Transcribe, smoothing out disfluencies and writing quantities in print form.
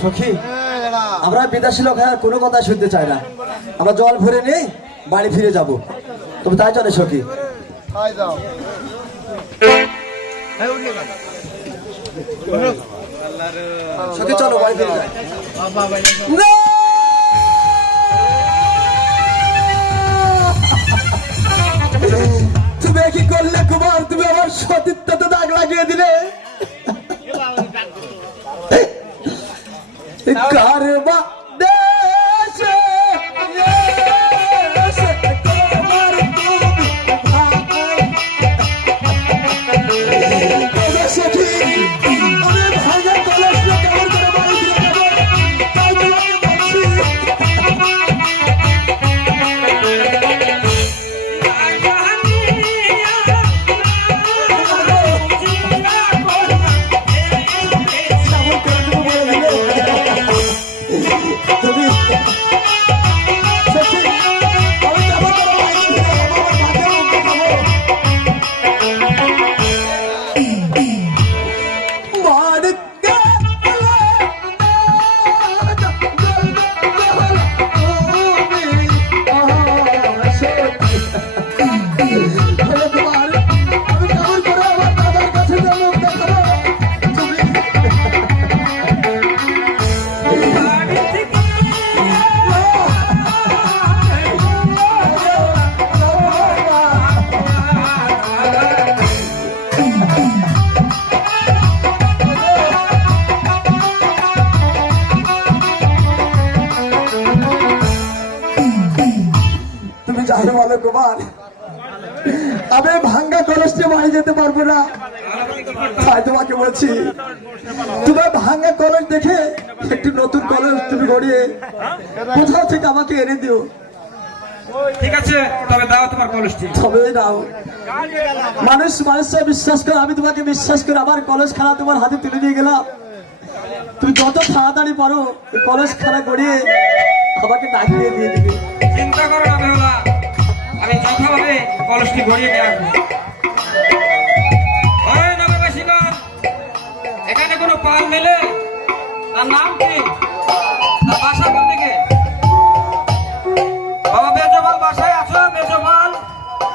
সখী আমরা বিদেশি লোক হ্যাঁ কোনো কথা শুনতে চাই না, আমরা জল ভরে নেই বাড়ি ফিরে যাব। তবে তাই চলে সখী। সখী চলো বাড়ি ফিরে যাই। তুমি কি করলে কুমার? তুমি আমার সতীত্বতে দাগ লাগিয়ে দিলে। কারবা দেশে তোমার সখী আমি ভাঙা কলস কেমন করে বাড়ি ফিরে যাবো তাই তোমাকে বলছি। বলো কুমার, আমি ভাঙ্গা কলসে বাড়ি যেতে পারবো না, তাই তোমাকে বলছি তোমার ভাঙ্গা কলস দেখে একটু নতুন কলস তুমি গড়িয়ে কোথাও থেকে আমাকে এনে দিও। ঠিক আছে, তবে দাও তোমার কলসটি। তবে দাও। মানুষ মানুষের বিশ্বাস করে, আমি তোমাকে বিশ্বাস করে আমার কলস খানা তোমার হাতে তুলে নিয়ে গেলাম। তুমি যত তাড়াতাড়ি পারো কলস খানা গড়িয়ে আমাকে ডাকিয়ে দিয়ে দিবে। চিন্তা করো না বেহুলা, আমি যথাভাবে কলসটি গড়িয়ে নিয়ে আসবো। ওই নগরবাসীগণ, এখানে কোনো পাল মেলে তার নাম কি?